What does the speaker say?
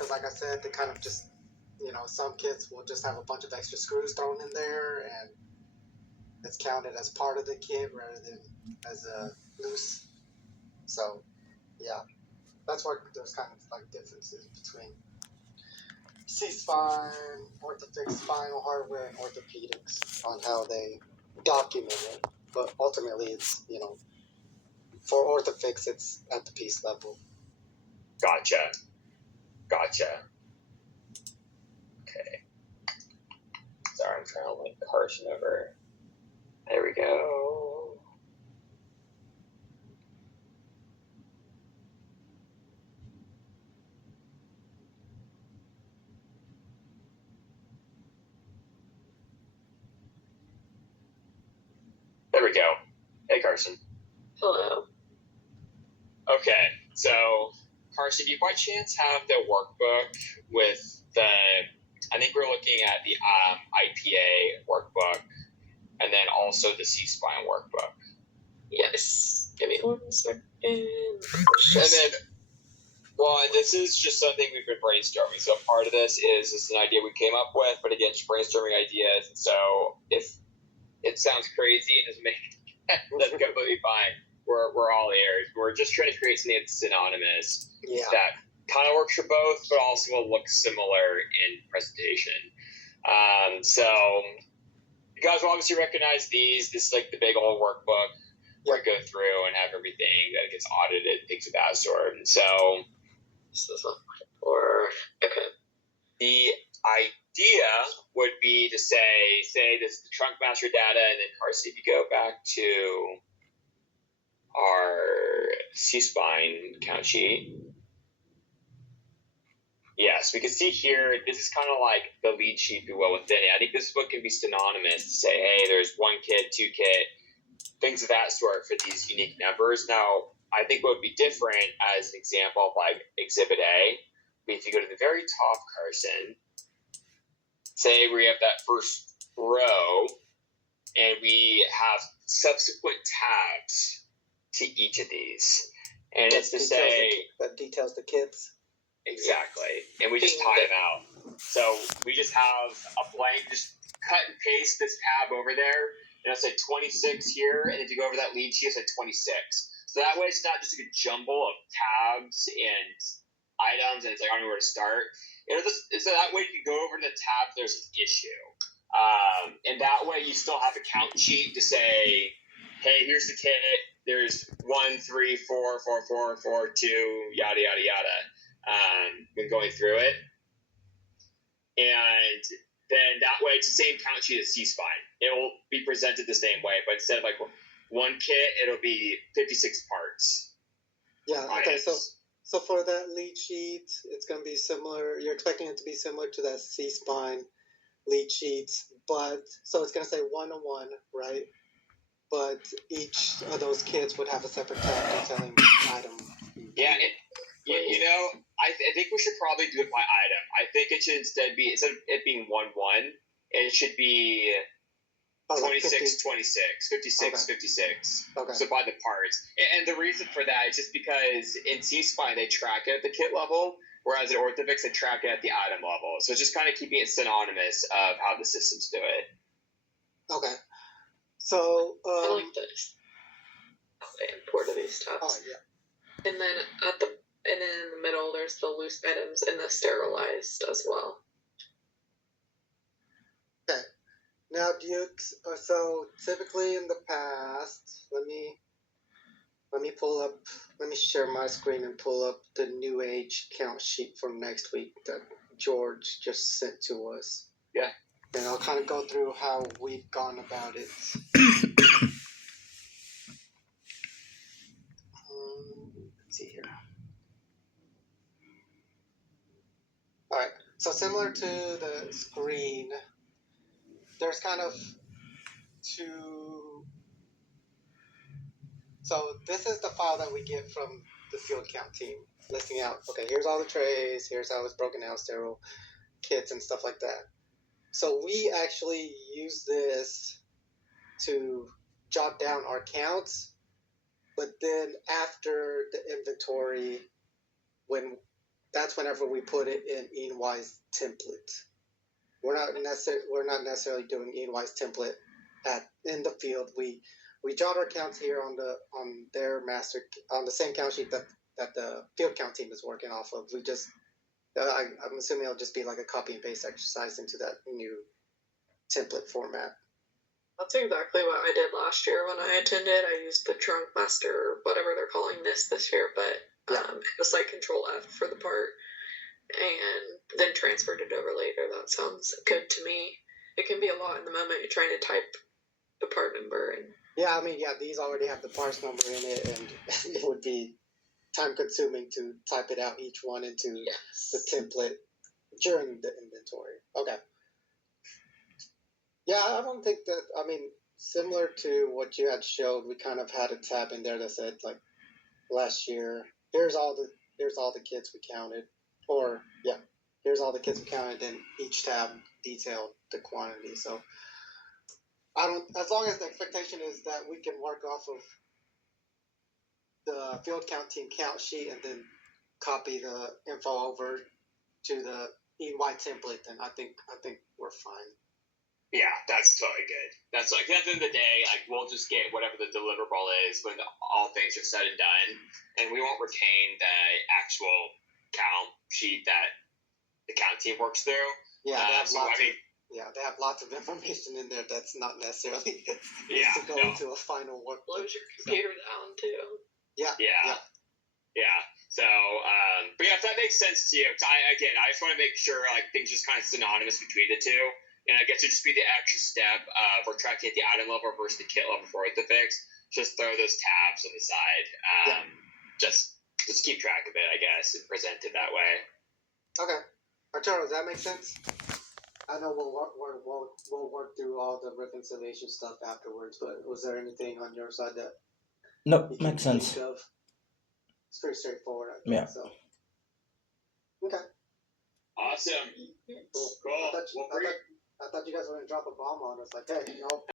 because like I said, they kind of just, some kits will just have a bunch of extra screws thrown in there, and it's counted as part of the kit rather than as a loose. So, yeah, that's where there's kind of like differences between C-spine, orthofix spinal hardware, and orthopedics on how they document it. But ultimately, it's, for orthofix, it's at the piece level. Gotcha. Okay. Sorry, I'm trying to link Carson over. There we go. There we go. Hey, Carson. Hello. Okay, so Carson, do you by chance have the workbook with I think we're looking at the IPA workbook and then also the C-spine workbook. Yes. Give me 1 second. And then, and this is just something we've been brainstorming. So part of this is an idea we came up with, but again, just brainstorming ideas. And so if it sounds crazy and doesn't make that's completely fine. We're all ears. We're just trying to create something that's synonymous that kind of works for both, but also will look similar in presentation. So you guys will obviously recognize these. This is like the big old workbook where I go through and have everything that gets audited, things of that sort. And so this is okay. The idea would be to say this is the trunk master data, and then Carson, if you go back to our C-spine count sheet. Yes, we can see here, this is kind of like the lead sheet, if you will, within it. I think this book can be synonymous to say, hey, there's 1 kit, 2 kit, things of that sort for these unique numbers. Now, I think what would be different as an example of like Exhibit A, if you go to the very top, Carson, say we have that first row, and we have subsequent tabs to each of these. And it's to say... That details the kits. Exactly. And we just tie them out. So we just have a blank, just cut and paste this tab over there. And it'll say 26 here, and if you go over that lead sheet, it'll say 26. So that way it's not just like a jumble of tabs and items, and it's like I don't know where to start. So that way you can go over to the tab, there's an issue. And that way you still have a count sheet to say, hey, here's the kit, there's 1, 3, 4, 4, 4, 4, 2, yada, yada, yada, when going through it. And then that way it's the same count sheet as C-spine. It will be presented the same way, but instead of like 1 kit, it'll be 56 parts. Yeah, okay, so for that lead sheet, it's going to be similar. You're expecting it to be similar to that C-spine lead sheet, but so it's going to say 101, right? But each of those kits would have a separate tab detailing item. Yeah, I think we should probably do it by item. I think it should instead be, instead of it being 1-1, it should be 26, 26, 56, 56. Okay. So by the parts. And the reason for that is just because in C-spine, they track it at the kit level, whereas in Orthofix, they track it at the item level. So it's just kind of keeping it synonymous of how the systems do it. Okay. So, I like this. They imported these tabs. Oh, yeah. And then in the middle, there's the loose items and the sterilized as well. Okay. Now, so typically in the past, let me share my screen and pull up the New Age count sheet for next week that George just sent to us. Yeah. And I'll kind of go through how we've gone about it. Let's see here. All right. So similar to the screen, there's kind of two. So this is the file that we get from the field count team, listing out, okay, here's all the trays, here's how it's broken out, sterile kits and stuff like that. So we actually use this to jot down our counts, but then after the inventory, when that's whenever we put it in EY's template. We're not necessarily doing EY's template in the field. We jot our counts here on the same count sheet that the field count team is working off of. We just I'm assuming it'll just be like a copy and paste exercise into that new template format. That's exactly what I did last year when I attended. I used the Trunk Master, whatever they're calling this year, but it was like Control F for the part, and then transferred it over later. That sounds good to me. It can be a lot in the moment you're trying to type the part number. And yeah, I mean, these already have the parts number in it, and it would be time consuming to type it out each one into the template during the inventory. Okay. Yeah, I don't think that. I mean, similar to what you had showed, we kind of had a tab in there that said like last year. Here's all the kids we counted, or here's all the kids we counted. And each tab detailed the quantity. So I don't. As long as the expectation is that we can work off of the field count team count sheet and then copy the info over to the EY template, then I think we're fine. Yeah, that's totally good. That's like, at the end of the day, like, we'll just get whatever the deliverable is when all things are said and done, and we won't retain the actual count sheet that the count team works through. Yeah, they have lots of information in there that's not necessarily needs to go into a final work. Blows your computer down too. Yeah. So, but yeah, if that makes sense to you, I just want to make sure like things just kind of synonymous between the two. And I guess it would just be the extra step of we're tracking at the item level versus the kit level for the fix. Just throw those tabs on the side. Just keep track of it, I guess, and present it that way. Okay, Arturo, does that make sense? I know we'll work through all the reconciliation stuff afterwards, but was there anything on your side that Nope, you can makes sense. think of? It's pretty straightforward, I think. Yeah. So. Okay. Awesome. Cool. I thought you guys were gonna drop a bomb on us, like, hey, no.